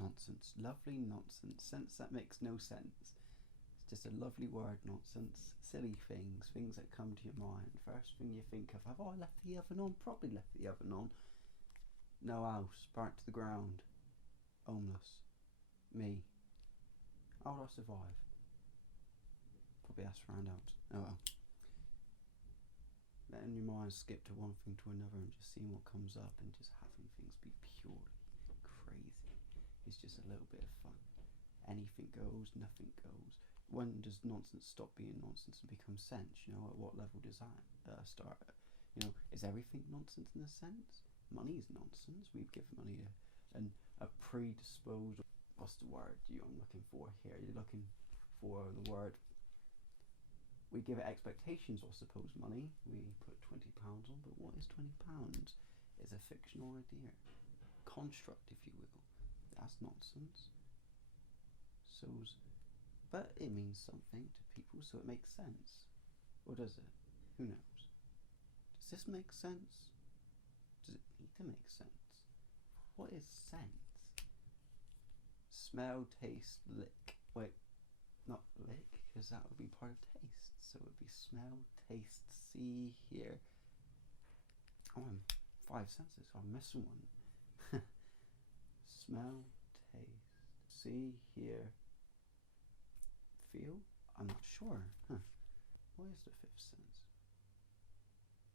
Nonsense. Lovely nonsense. Sense that makes no sense. It's just a lovely word, nonsense. Silly things that come to your mind. First thing you think of, have I left the oven on? Probably left the oven on. No house, burnt to the ground. Homeless. Me. How would I survive? Probably ask for handouts. Oh well. Letting your mind skip to one thing to another and just seeing what comes up and just having things be purely crazy is just a little bit of fun. Anything goes, nothing goes. When does nonsense stop being nonsense and become sense? You know, at what level does that start? You know, is everything nonsense in a sense? Money is nonsense. We've given money a predisposed. What's the word I'm looking for here? You're looking for the word. We give it expectations, I suppose, money. We put £20 on, but what is £20? It's a fictional idea. Construct, if you will. That's nonsense. But it means something to people, so it makes sense. Or does it? Who knows? Does this make sense? Does it need to make sense? What is sense? Smell, taste, lick. Wait, not lick, because that would be part of taste. So it would be smell, taste, see, hear. Oh, I'm 5 senses, so I'm missing one. Smell, taste, see, hear, feel? I'm not sure. What is the 5th sense?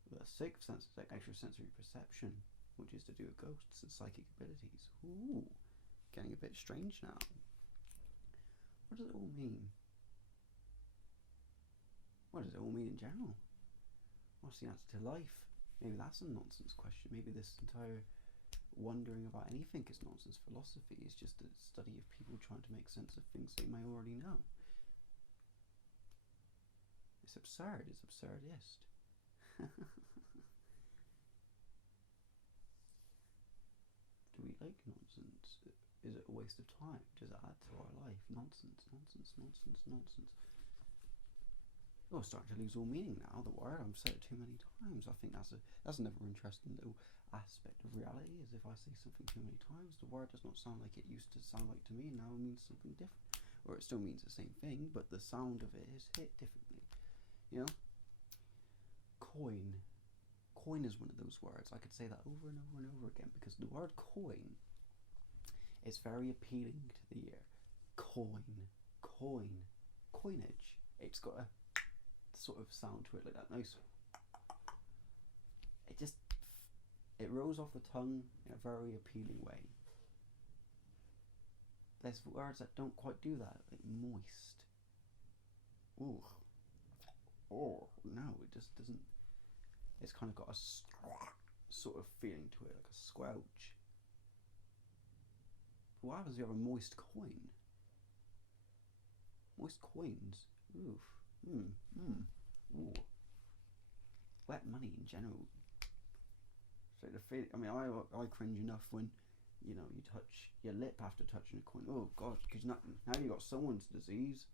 The 6th sense is like extrasensory perception, which is to do with ghosts and psychic abilities. Ooh, getting a bit strange now. What does it all mean? What does it all mean in general? What's the answer to life? Maybe that's a nonsense question. Maybe this entire wondering about anything is nonsense. Philosophy is just a study of people trying to make sense of things they may already know. It's absurd. It's absurdist. Do we like nonsense? Is it a waste of time? Does it add to our life? Nonsense, nonsense, nonsense, nonsense. Oh, I'm starting to lose all meaning now, the word. I've said it too many times. I think that's another interesting little aspect of reality, is if I say something too many times, the word does not sound like it used to sound like to me, and now it means something different. Or it still means the same thing, but the sound of it is hit differently. You know? Coin. Coin is one of those words. I could say that over and over and over again, because the word coin is very appealing to the ear. Coin. Coin. Coinage. It's got a sort of sound to it, like that nice. It rolls off the tongue in a very appealing way. There's words that don't quite do that, like moist. Ooh. Oh no, it just doesn't. It's kind of got a sort of feeling to it, like a squelch. But what happens if you have a moist coin? Moist coins. Oof. Ooh. Wet money in general. So the feel. I mean, I cringe enough when, you know, you touch your lip after touching a coin. Oh God, because now you got someone's disease.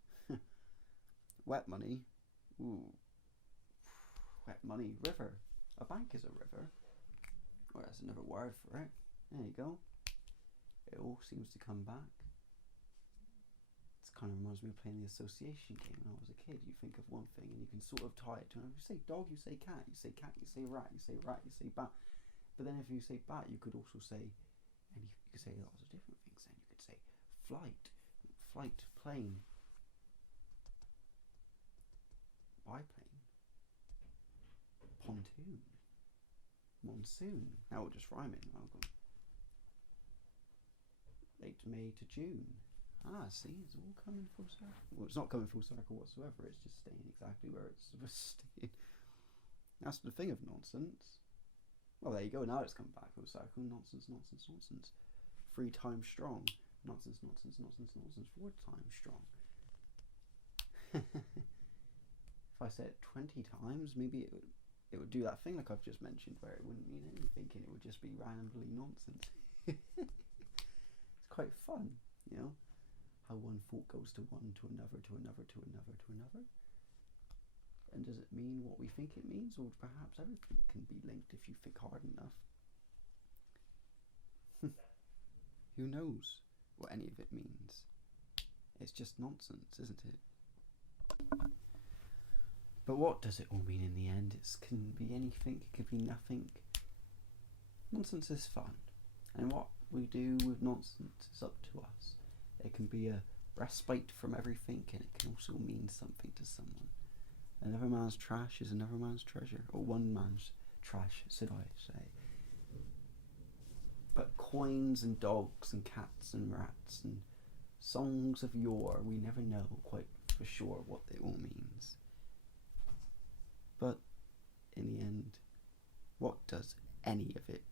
Wet money. Ooh. Wet money. River. A bank is a river. Or that's another word for it. There you go. It all seems to come back. It kind of reminds me of playing the association game when I was a kid. You think of one thing and you can sort of tie it to another. You say dog, you say cat. You say cat, you say rat. You say rat, you say bat. But then if you say bat, you could also say, and you could say lots of different things. Then you could say flight, plane, biplane, pontoon, monsoon. Now we're just rhyming. I'll go. Late May to June. Ah, see, it's all coming full circle. Well, it's not coming full circle whatsoever. It's just staying exactly where it's supposed to stay. That's the thing of nonsense. Well, there you go. Now it's come back full circle. Nonsense, nonsense, nonsense. 3 times strong. Nonsense, nonsense, nonsense, nonsense. 4 times strong. If I said it 20 times, maybe it would do that thing like I've just mentioned, where it wouldn't mean anything and it would just be randomly nonsense. It's quite fun, you know, how one thought goes to one, to another, to another, to another, to another. And does it mean what we think it means, or perhaps everything can be linked if you think hard enough? Who knows? what any of it means. It's just nonsense, isn't it? But what does it all mean in the end? It can be anything, it could be nothing. Nonsense is fun, and what we do with nonsense is up to us. It can be a respite from everything, and it can also mean something to someone. Another man's trash is another man's treasure, or one man's trash, should I say. But coins and dogs and cats and rats and songs of yore, we never know quite for sure what it all means. But in the end, what does any of it?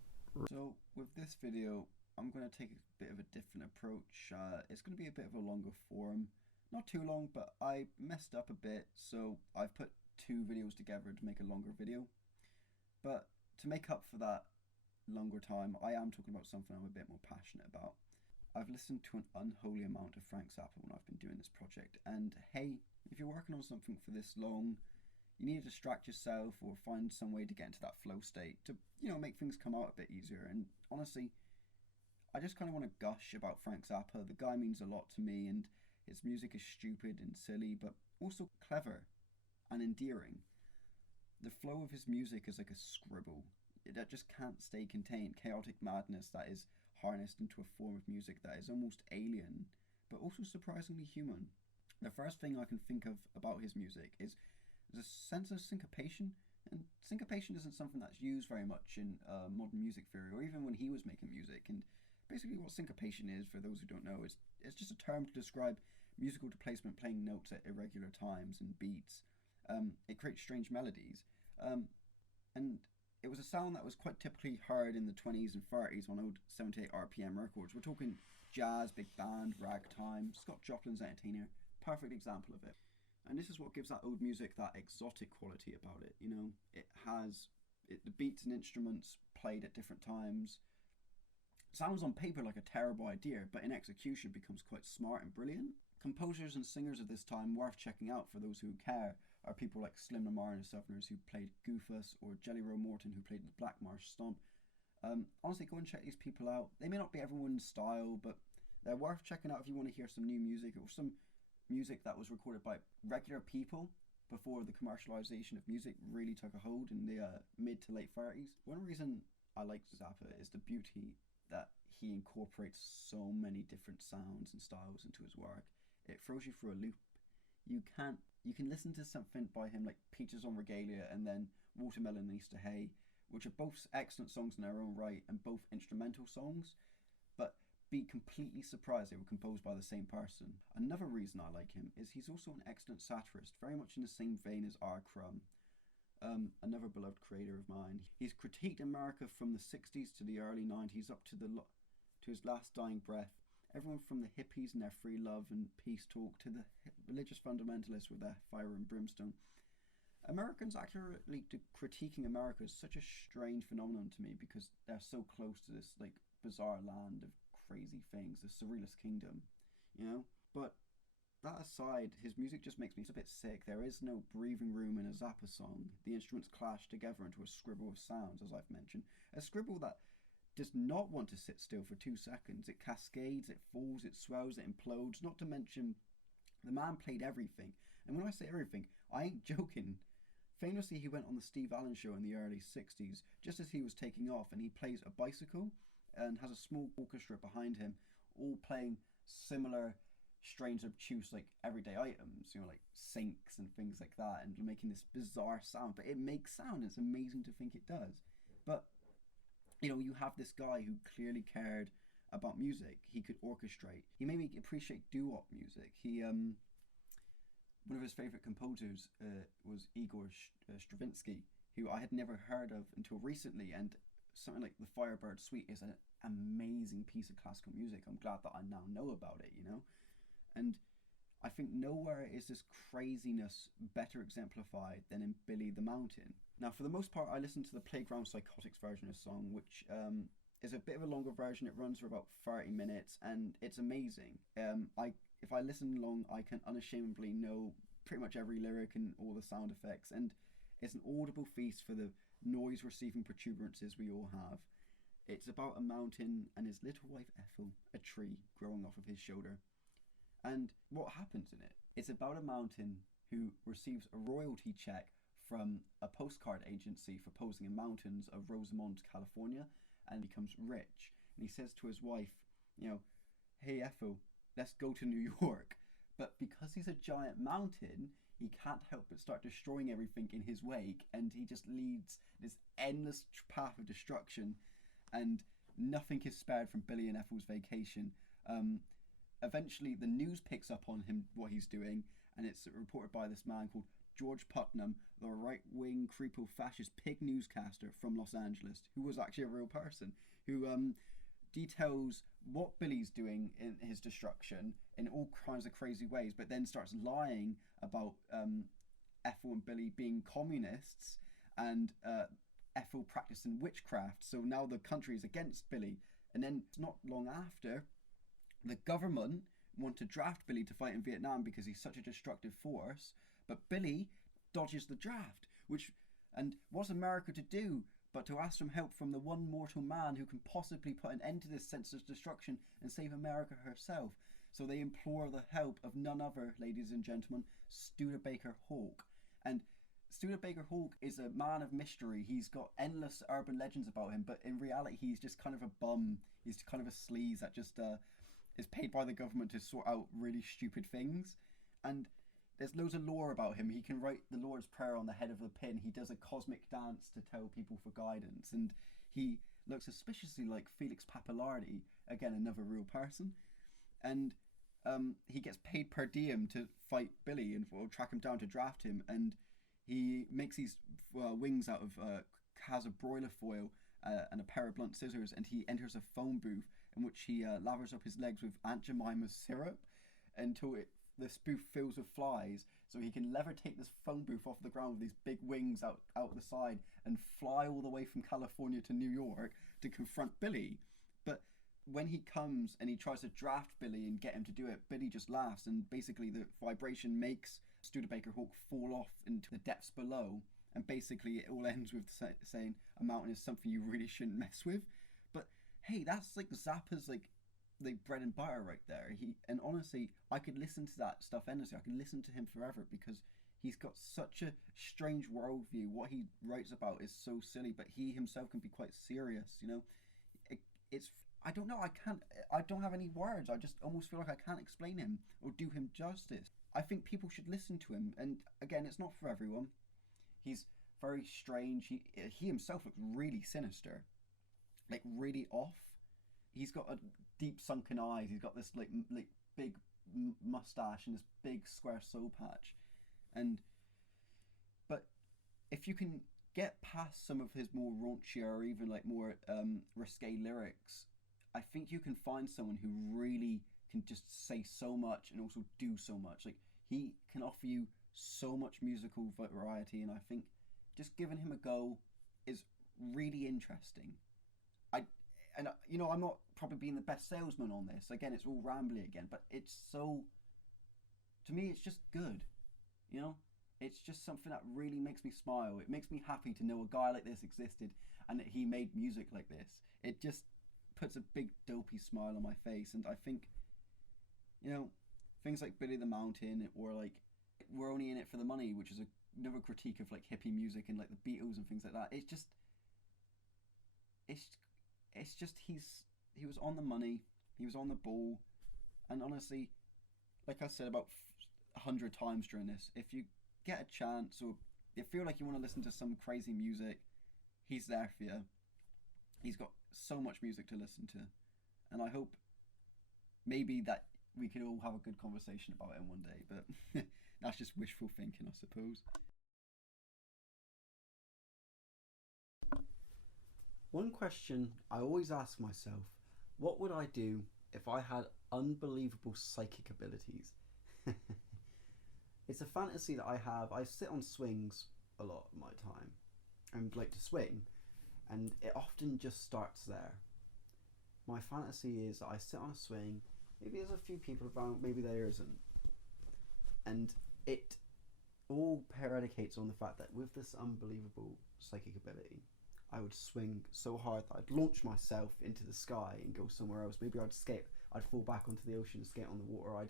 So with this video, I'm going to take a bit of a different approach. It's going to be a bit of a longer form. Not too long, but I messed up a bit, so I've put 2 videos together to make a longer video. But to make up for that longer time, I am talking about something I'm a bit more passionate about. I've listened to an unholy amount of Frank Zappa when I've been doing this project, and hey, if you're working on something for this long, you need to distract yourself or find some way to get into that flow state to, make things come out a bit easier. And honestly, I just kind of want to gush about Frank Zappa. The guy means a lot to me, and his music is stupid and silly, but also clever and endearing. The flow of his music is like a scribble that just can't stay contained. Chaotic madness that is harnessed into a form of music that is almost alien, but also surprisingly human. The first thing I can think of about his music is there's a sense of syncopation, and syncopation isn't something that's used very much in modern music theory, or even when he was making music. And basically what syncopation is, for those who don't know, is it's just a term to describe musical displacement, playing notes at irregular times and beats. It creates strange melodies, and it was a sound that was quite typically heard in the 20s and 30s on old 78 RPM records. We're talking jazz, big band, ragtime. Scott Joplin's Entertainer, perfect example of it. And this is what gives that old music that exotic quality about it. It has the beats and instruments played at different times. Sounds on paper like a terrible idea, but in execution becomes quite smart and brilliant. Composers and singers of this time worth checking out for those who care are people like Slim Lamar and the Southerners, who played Goofus, or Jelly Roll Morton, who played the Black Marsh Stomp. Honestly, go and check these people out. They may not be everyone's style, but they're worth checking out if you want to hear some new music, or some music that was recorded by regular people before the commercialization of music really took a hold in the mid to late 30s. One reason I like Zappa is the beauty that he incorporates so many different sounds and styles into his work. It throws you through a loop. You can listen to something by him like Peaches on Regalia and then Watermelon and Easter Hay, which are both excellent songs in their own right and both instrumental songs, but be completely surprised they were composed by the same person. Another reason I like him is he's also an excellent satirist, very much in the same vein as R. Crumb, another beloved creator of mine. He's critiqued America from the 60s to the early 90s up to his last dying breath. Everyone from the hippies and their free love and peace talk to the religious fundamentalists with their fire and brimstone. Americans accurately critiquing America is such a strange phenomenon to me, because they're so close to this like bizarre land of crazy things, the surrealist kingdom, But that aside, his music just makes me a bit sick. There is no breathing room in a Zappa song. The instruments clash together into a scribble of sounds, as I've mentioned. A scribble that does not want to sit still for 2 seconds. It cascades, it falls, it swells, it implodes, not to mention the man played everything. And when I say everything, I ain't joking. Famously, he went on the Steve Allen Show in the early 60s, just as he was taking off, and he plays a bicycle and has a small orchestra behind him, all playing similar strange, obtuse, like everyday items, like sinks and things like that, and making this bizarre sound. But it makes sound. It's amazing to think it does. But you have this guy who clearly cared about music. He could orchestrate. He made me appreciate doo-wop music. One of his favorite composers was Igor Stravinsky, who I had never heard of until recently, and something like the Firebird Suite is an amazing piece of classical music. I'm glad that I now know about it, And I think nowhere is this craziness better exemplified than in Billy the Mountain. Now, for the most part, I listened to the Playground Psychotics version of the song, which is a bit of a longer version. It runs for about 30 minutes, and it's amazing. If I listen long, I can unashamedly know pretty much every lyric and all the sound effects, and it's an audible feast for the noise-receiving protuberances we all have. it's about a mountain and his little wife Ethel, a tree growing off of his shoulder. And what happens in it? It's about a mountain who receives a royalty check from a postcard agency for posing in mountains of Rosamond, California, and becomes rich. And he says to his wife, hey Ethel, let's go to New York. But because he's a giant mountain, he can't help but start destroying everything in his wake, and he just leads this endless path of destruction, and nothing is spared from Billy and Ethel's vacation. Eventually, the news picks up on him, what he's doing, and it's reported by this man called George Putnam, the right-wing creepo-fascist pig newscaster from Los Angeles, who was actually a real person, who details what Billy's doing in his destruction in all kinds of crazy ways, but then starts lying about Ethel and Billy being communists and Ethel practicing witchcraft. So now the country is against Billy. And then not long after, the government want to draft Billy to fight in Vietnam because he's such a destructive force, but Billy dodges the draft, and what's America to do but to ask for help from the one mortal man who can possibly put an end to this senseless destruction and save America herself. So they implore the help of none other, ladies and gentlemen, Studebaker Hawke. And Studebaker Hawke is a man of mystery. He's got endless urban legends about him, but in reality he's just kind of a bum. He's kind of a sleaze that just is paid by the government to sort out really stupid things. And there's loads of lore about him. He can write the Lord's Prayer on the head of the pin. He does a cosmic dance to tell people for guidance. And he looks suspiciously like Felix Pappalardi, again, another real person. And he gets paid per diem to fight Billy and track him down to draft him. And he makes these wings out of has a broiler foil and a pair of blunt scissors. And he enters a phone booth in which he lathers up his legs with Aunt Jemima's syrup until the spoof fills with flies, so he can levitate this phone booth off the ground with these big wings out the side and fly all the way from California to New York to confront Billy. But when he comes and he tries to draft Billy and get him to do it, Billy just laughs, and basically the vibration makes Studebaker Hawke fall off into the depths below, and basically it all ends with saying a mountain is something you really shouldn't mess with. But hey, that's like Zappa's like bread and butter right there. And honestly, I could listen to that stuff endlessly. I could listen to him forever because he's got such a strange worldview. What he writes about is so silly, but he himself can be quite serious. It's I don't know. I don't have any words. I just almost feel like I can't explain him or do him justice. I think people should listen to him. And again, it's not for everyone. He's very strange. He himself looks really sinister, like really off. He's got a deep sunken eyes. He's got this like big mustache and this big square soul patch, but if you can get past some of his more raunchier or even like more risque lyrics, I think you can find someone who really can just say so much and also do so much. Like he can offer you so much musical variety, and I think just giving him a go is really interesting. I'm not probably being the best salesman on this. Again, it's all rambly again, but it's so, to me, it's just good. It's just something that really makes me smile. It makes me happy to know a guy like this existed and that he made music like this. It just puts a big dopey smile on my face. And I think, things like Billy the Mountain, or like We're Only in It for the Money, which is another critique of like hippie music and like the Beatles and things like that. It's just he was on the money, he was on the ball, and honestly, like I said about 100 times during this, if you get a chance or you feel like you want to listen to some crazy music, he's there for you. He's got so much music to listen to, and I hope maybe that we could all have a good conversation about him one day, but that's just wishful thinking, I suppose. One question I always ask myself, what would I do if I had unbelievable psychic abilities? It's a fantasy that I have. I sit on swings a lot of my time and like to swing, and it often just starts there. My fantasy is that I sit on a swing, maybe there's a few people around, maybe there isn't, and it all predicates on the fact that with this unbelievable psychic ability, I would swing so hard that I'd launch myself into the sky and go somewhere else. Maybe I'd skate. I'd fall back onto the ocean and skate on the water.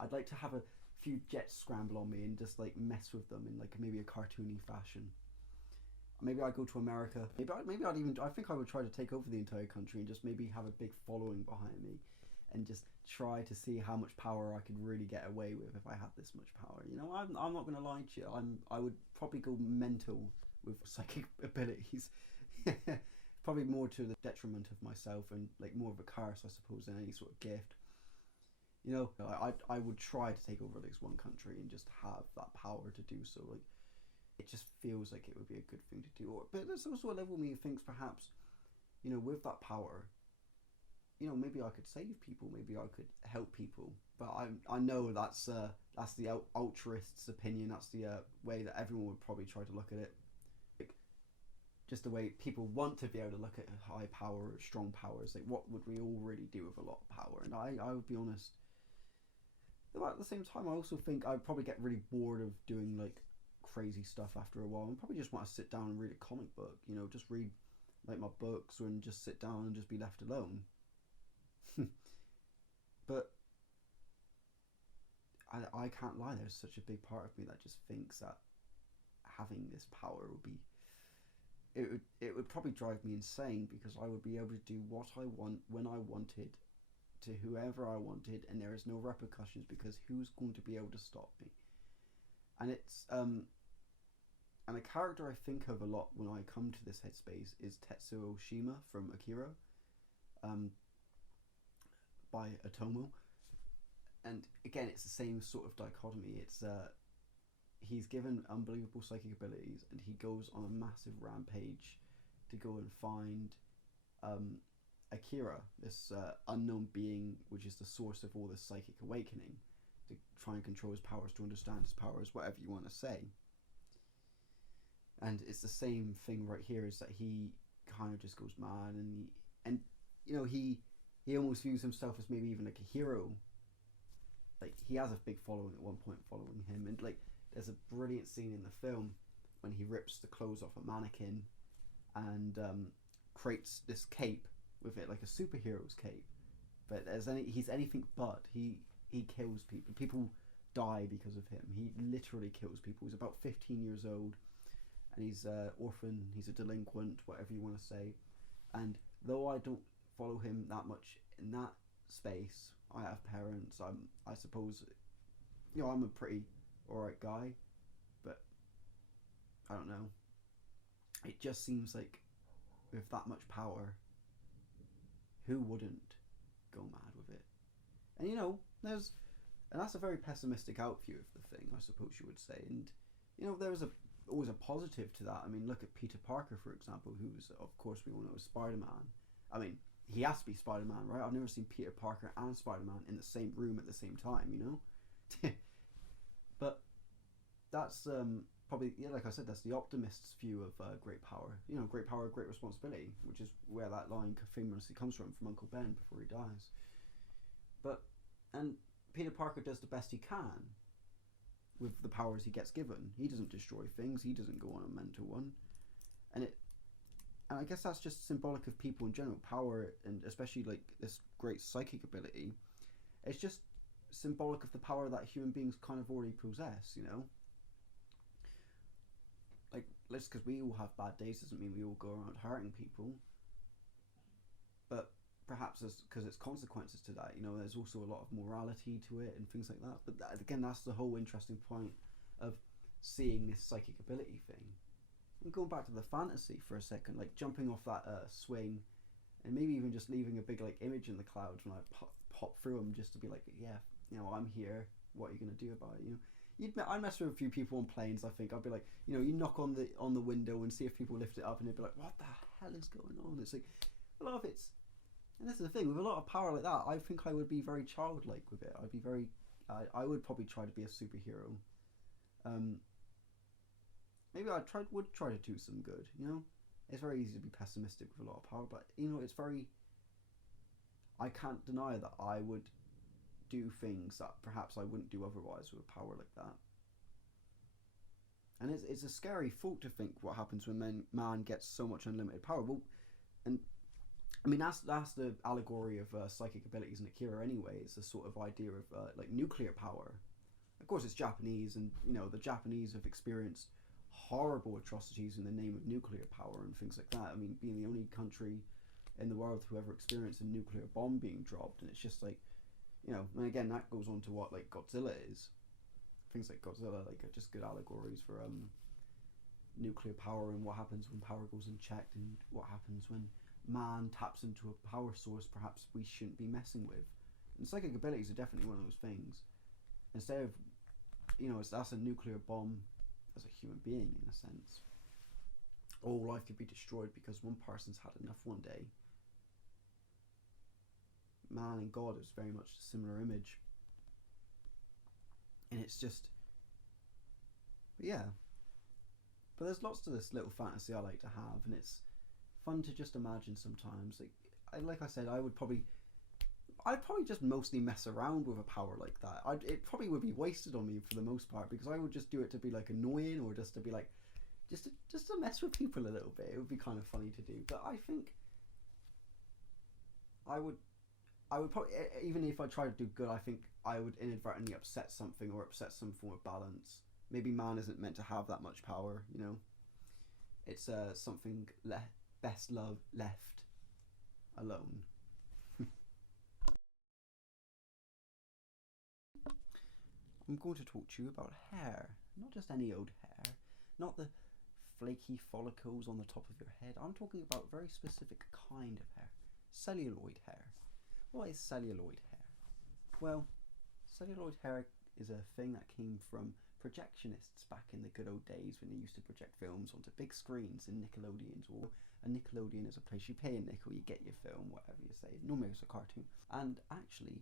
I'd like to have a few jets scramble on me and just like mess with them in like maybe a cartoony fashion. Maybe I'd go to America. I think I would try to take over the entire country and just maybe have a big following behind me, and just try to see how much power I could really get away with if I had this much power. You know, I'm not going to lie to you. I would probably go mental with psychic abilities. Probably more to the detriment of myself, and like more of a curse, I suppose, than any sort of gift. You know, I would try to take over at least one country and just have that power to do so. Like, it just feels like it would be a good thing to do. But there's also a level of me who thinks perhaps, you know, with that power, you know, maybe I could save people, maybe I could help people. But I know that's the altruist's opinion. That's the way that everyone would probably try to look at it. Like, just the way people want to be able to look at high power, strong powers. Like, what would we all really do with a lot of power? And I would be honest. Though at the same time, I also think I'd probably get really bored of doing like crazy stuff after a while, and probably just want to sit down and read a comic book. You know, just read like my books and just sit down and just be left alone. But I can't lie. There's such a big part of me that just thinks that having this power would be it would probably drive me insane, because I would be able to do what I want when I wanted to whoever I wanted, and there is no repercussions, because who's going to be able to stop me? And it's and a character I think of a lot when I come to this headspace is Tetsuo Shima from Akira, by Otomo. And again, it's the same sort of dichotomy. It's he's given unbelievable psychic abilities, and he goes on a massive rampage to go and find Akira, this unknown being, which is the source of all this psychic awakening, to try and control his powers, to understand his powers, whatever you want to say. And it's the same thing right here, is that he kind of just goes mad, and you know, he almost views himself as maybe even like a hero. Like, he has a big following at one point following him, and like there's a brilliant scene in the film when he rips the clothes off a mannequin and creates this cape with it, like a superhero's cape. But he's anything but. He kills people. People die because of him. He literally kills people. He's about 15 years old, and he's an orphan. He's a delinquent, whatever you want to say. And though I don't follow him that much in that space, I have parents. I suppose, you know, I'm a pretty alright guy, but I don't know. It just seems like with that much power, who wouldn't go mad with it? And you know, and that's a very pessimistic outview of the thing, I suppose you would say. And you know, there's always a positive to that. I mean, look at Peter Parker, for example, who's, of course, we all know, is Spider-Man. I mean, he has to be Spider-Man, right? I've never seen Peter Parker and Spider-Man in the same room at the same time, you know? But that's probably, yeah, like I said, that's the optimist's view of great power. You know, great power, great responsibility, which is where that line famously comes from Uncle Ben before he dies. And Peter Parker does the best he can with the powers he gets given. He doesn't destroy things. He doesn't go on a mental one. And I guess that's just symbolic of people in general. Power, and especially like this great psychic ability, it's just symbolic of the power that human beings kind of already possess, you know? Like, just because we all have bad days doesn't mean we all go around hurting people. But perhaps because it's consequences to that, you know, there's also a lot of morality to it and things like that. But again, that's the whole interesting point of seeing this psychic ability thing. And going back to the fantasy for a second, like jumping off that swing, and maybe even just leaving a big like image in the clouds when I pop through them, just to be like, yeah, you know, I'm here. What are you gonna do about it? You know, I'd mess with a few people on planes. I think I'd be like, you know, you knock on the window and see if people lift it up, and they'd be like, what the hell is going on? It's like a lot of it's. And this is the thing, with a lot of power like that, I think I would be very childlike with it. I'd be very, I would probably try to be a superhero. Maybe would try to do some good, you know? It's very easy to be pessimistic with a lot of power, but, you know, I can't deny that I would do things that perhaps I wouldn't do otherwise with power like that. And it's a scary thought to think what happens when man gets so much unlimited power. Well, and I mean that's the allegory of psychic abilities in Akira anyway. It's a sort of idea of like nuclear power. Of course, it's Japanese, and the Japanese have experienced horrible atrocities in the name of nuclear power and things like that. I mean, being the only country in the world who ever experienced a nuclear bomb being dropped, and it's just like, and again that goes on to what like Godzilla is. Things like Godzilla like are just good allegories for nuclear power and what happens when power goes unchecked, and what happens when man taps into a power source perhaps we shouldn't be messing with. And psychic abilities are definitely one of those things. Instead of, that's a nuclear bomb as a human being in a sense. All life could be destroyed because one person's had enough one day. Man and God is very much a similar image. And it's just, but yeah. But there's lots to this little fantasy I like to have, and it's fun to just imagine sometimes. Like I said, I'd probably just mostly mess around with a power like that. It probably would be wasted on me for the most part, because I would just do it to be like annoying, or just to be like, just to mess with people a little bit. It would be kind of funny to do. But I think I would probably, even if I tried to do good, I think I would inadvertently upset something, or upset some form of balance. Maybe man isn't meant to have that much power, It's something best left alone. I'm going to talk to you about hair. Not just any old hair. Not the flaky follicles on the top of your head. I'm talking about a very specific kind of hair. Celluloid hair. What is celluloid hair? Well, celluloid hair is a thing that came from projectionists back in the good old days when they used to project films onto big screens in Nickelodeons. Or a Nickelodeon is a place you pay a nickel, you get your film, whatever you say. Normally it's a cartoon. And actually,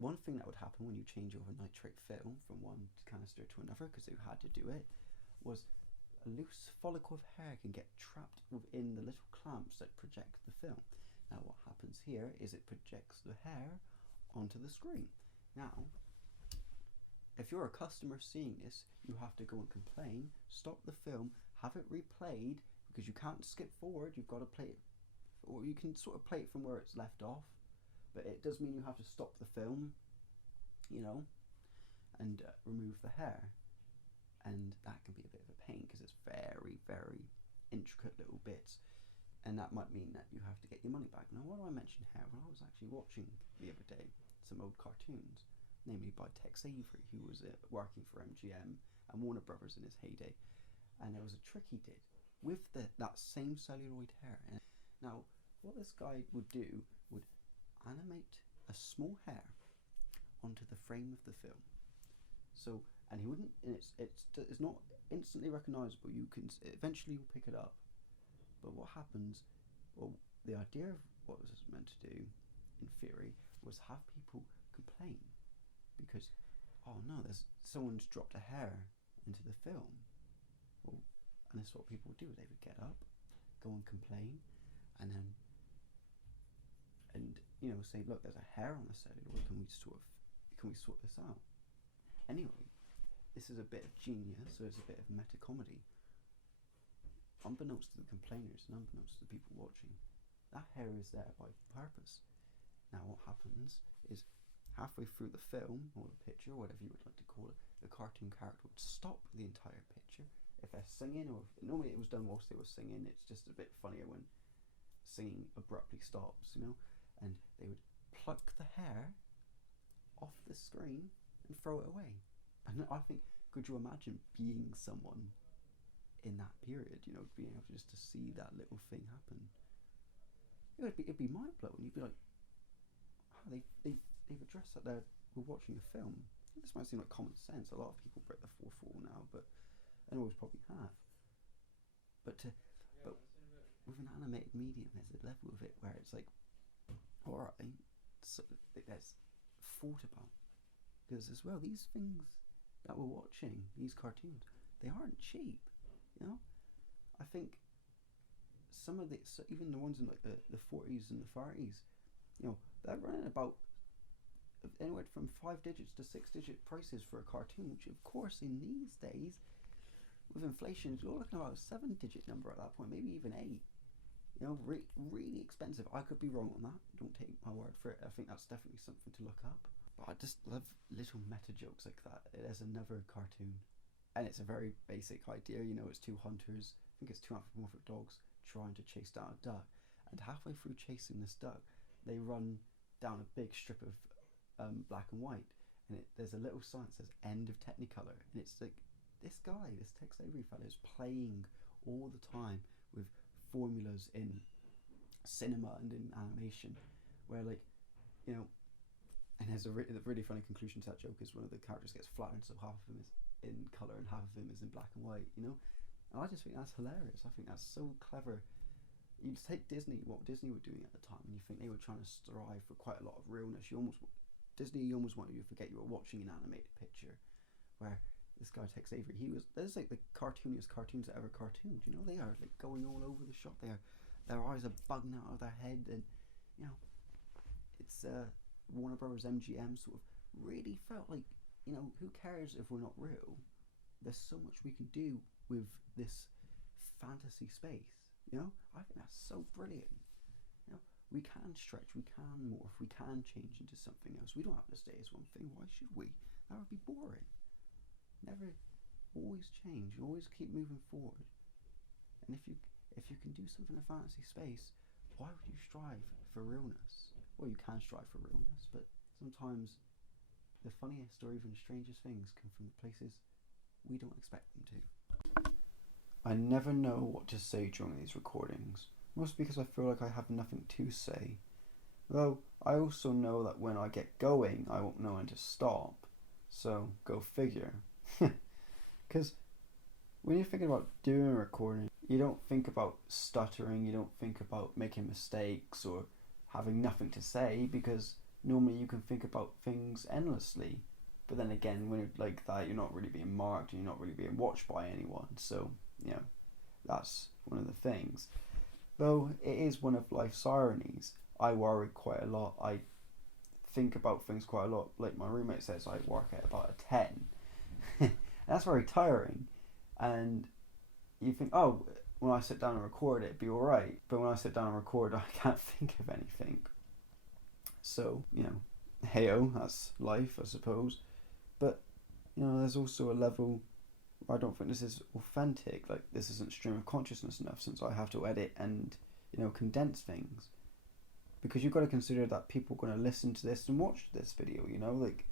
one thing that would happen when you change over nitrate film from one canister to another, because they had to do it, was a loose follicle of hair can get trapped within the little clamps that project the film. Now what happens here is it projects the hair onto the screen. Now, if you're a customer seeing this, you have to go and complain, stop the film, have it replayed, because you can't skip forward, you've got to play it, or you can sort of play it from where it's left off. But it does mean you have to stop the film, and remove the hair. And that can be a bit of a pain, because it's very, very intricate little bits. And that might mean that you have to get your money back. Now, why do I mention hair? Well, I was actually watching the other day some old cartoons, namely by Tex Avery, who was working for MGM and Warner Brothers in his heyday. And there was a trick he did with that same celluloid hair. Now, what this guy would do would animate a small hair onto the frame of the film. So, and he wouldn't, and it's not instantly recognizable. You can eventually you'll pick it up. But what happens? Well, the idea of what this was meant to do, in theory, was have people complain because, oh no, someone's dropped a hair into the film. Well, and that's what people would do. They would get up, go and complain, and then say, look, there's a hair on the celluloid. Can we sort this out? Anyway, this is a bit of genius, so it's a bit of meta comedy. Unbeknownst to the complainers and unbeknownst to the people watching, that hair is there by purpose. Now what happens is, halfway through the film, or the picture, whatever you would like to call it, the cartoon character would stop the entire picture. If they're singing, or normally it was done whilst they were singing, it's just a bit funnier when singing abruptly stops, and they would pluck the hair off the screen and throw it away. And I think, could you imagine being someone in that period, being able just to see that little thing happen? It'd be mind blowing. You'd be like, oh, they've addressed that we're watching a film. This might seem like common sense. A lot of people break the fourth wall now, and always probably have. But with an animated medium, there's a level of it where it's like, all right, so there's thought about, because as well, these things that we're watching, these cartoons, they aren't cheap. I think some of even the ones in like the 40s and the 30s, they're running about anywhere from 5 digits to 6 digit prices for a cartoon, which of course in these days with inflation, you're looking about a 7-digit number at that point, maybe even 8. You know, really expensive. I could be wrong on that. Don't take my word for it. I think that's definitely something to look up. But I just love little meta jokes like that. There's another cartoon, and it's a very basic idea. You know, it's two hunters. I think it's two anthropomorphic dogs trying to chase down a duck. And halfway through chasing this duck, they run down a big strip of black and white, and there's a little sign that says "End of Technicolor," and it's like this guy, this Tex Avery fellow, is playing all the time with formulas in cinema and in animation, where, like, you know, and there's a really funny conclusion to that joke is one of the characters gets flattened, so half of him is in colour and half of him is in black and white, you know. And I just think that's hilarious. I think that's so clever. You take Disney, what Disney were doing at the time, and you think they were trying to strive for quite a lot of realness. Disney almost wanted you to forget you were watching an animated picture, where this guy Tex Avery, there's like the cartooniest cartoons that ever cartooned. You know, they are like going all over the shop. Their eyes are bugging out of their head, and you know, it's Warner Brothers MGM sort of really felt like, you know, who cares if we're not real? There's so much we can do with this fantasy space. You know, I think that's so brilliant. You know, we can stretch, we can morph, we can change into something else. We don't have to stay as one thing. Why should we? That would be boring. Never, always change. Always keep moving forward. And if you can do something in a fantasy space, why would you strive for realness? Well, you can strive for realness, but sometimes the funniest or even strangest things come from the places we don't expect them to. I never know what to say during these recordings, mostly because I feel like I have nothing to say. Though I also know that when I get going, I won't know when to stop. So, go figure. Because when you're thinking about doing a recording, you don't think about stuttering, you don't think about making mistakes or having nothing to say, because normally you can think about things endlessly. But then again, when you're like that, you're not really being marked and you're not really being watched by anyone. So, you know, that's one of the things. Though it is one of life's ironies. I worry quite a lot. I think about things quite a lot. Like my roommate says, I work at about a 10. That's very tiring. And you think, oh, when I sit down and record, it'd be alright. But when I sit down and record, I can't think of anything. So, you know, hey-oh, that's life, I suppose. But, you know, there's also a level where I don't think this is authentic. Like, this isn't stream of consciousness enough, since I have to edit and, you know, condense things. Because you've got to consider that people are going to listen to this and watch this video, you know, like,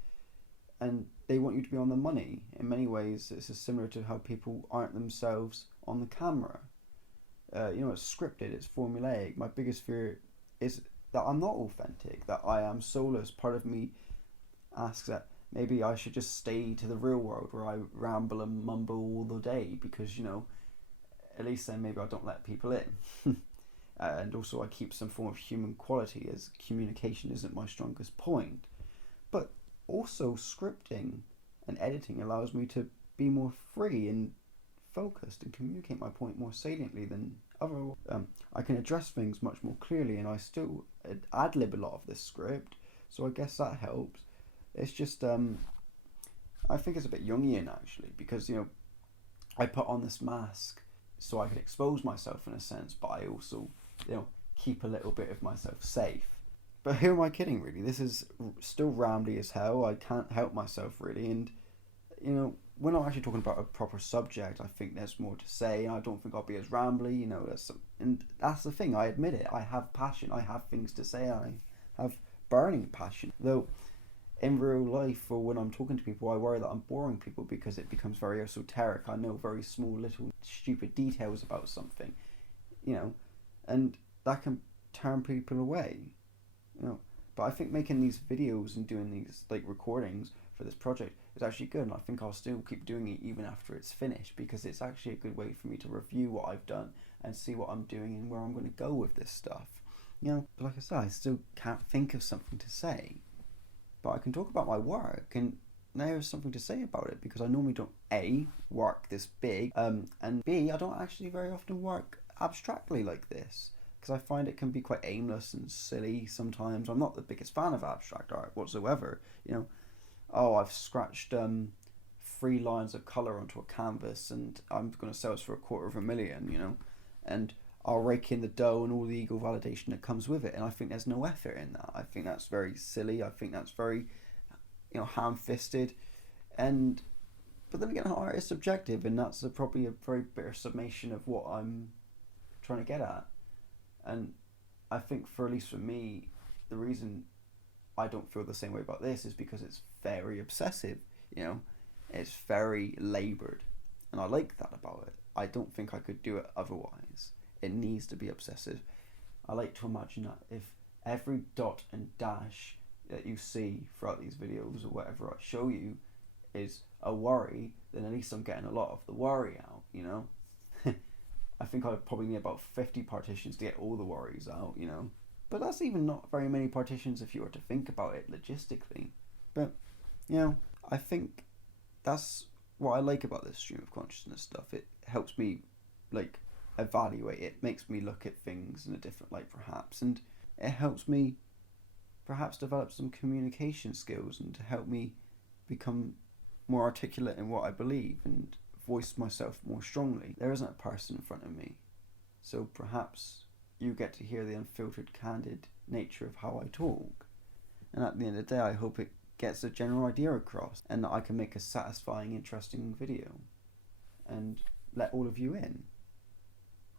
and they want you to be on the money. In many ways, this is similar to how people aren't themselves on the camera. You know, it's scripted, it's formulaic. My biggest fear is that I'm not authentic, that I am soulless. Part of me asks that maybe I should just stay to the real world where I ramble and mumble all the day, because, you know, at least then maybe I don't let people in. And also I keep some form of human quality, as communication isn't my strongest point. But also scripting and editing allows me to be more free and focused and communicate my point more saliently than other. I can address things much more clearly, and I still ad-lib a lot of this script, so I guess that helps. It's just, I think it's a bit Jungian actually, because, you know, I put on this mask so I could expose myself in a sense, but I also, you know, keep a little bit of myself safe. But who am I kidding, really? This is still rambly as hell. I can't help myself, really. And, you know, when I'm actually talking about a proper subject, I think there's more to say, and I don't think I'll be as rambly, you know. And that's the thing, I admit it. I have passion, I have things to say, I have burning passion. Though, in real life, or when I'm talking to people, I worry that I'm boring people because it becomes very esoteric. I know very small, little, stupid details about something, you know, and that can turn people away, you know. But I think making these videos and doing these, like, recordings for this project is actually good, and I think I'll still keep doing it even after it's finished, because it's actually a good way for me to review what I've done and see what I'm doing and where I'm going to go with this stuff, you know. But like I said, I still can't think of something to say. But I can talk about my work, and now there's something to say about it, because I normally don't A, work this big, and B, I don't actually very often work abstractly like this, because I find it can be quite aimless and silly sometimes. I'm not the biggest fan of abstract art whatsoever, you know. Oh, I've scratched 3 lines of colour onto a canvas and I'm going to sell this for $250,000, you know, and I'll rake in the dough and all the ego validation that comes with it. And I think there's no effort in that. I think that's very silly. I think that's very, you know, ham-fisted. But then again, art is subjective, and that's probably a very bitter summation of what I'm trying to get at. And I think, for at least for me, the reason I don't feel the same way about this is because it's very obsessive, you know, it's very laboured, and I like that about it. I don't think I could do it otherwise. It needs to be obsessive. I like to imagine that if every dot and dash that you see throughout these videos or whatever I show you is a worry, then at least I'm getting a lot of the worry out, you know. I think I'd probably need about 50 partitions to get all the worries out, you know. But that's even not very many partitions if you were to think about it logistically. But, you know, I think that's what I like about this stream of consciousness stuff. It helps me, like, evaluate. It makes me look at things in a different light, perhaps. And it helps me, perhaps, develop some communication skills and to help me become more articulate in what I believe and voice myself more strongly. There isn't a person in front of me. So perhaps you get to hear the unfiltered, candid nature of how I talk. And at the end of the day, I hope it gets a general idea across and that I can make a satisfying, interesting video and let all of you in.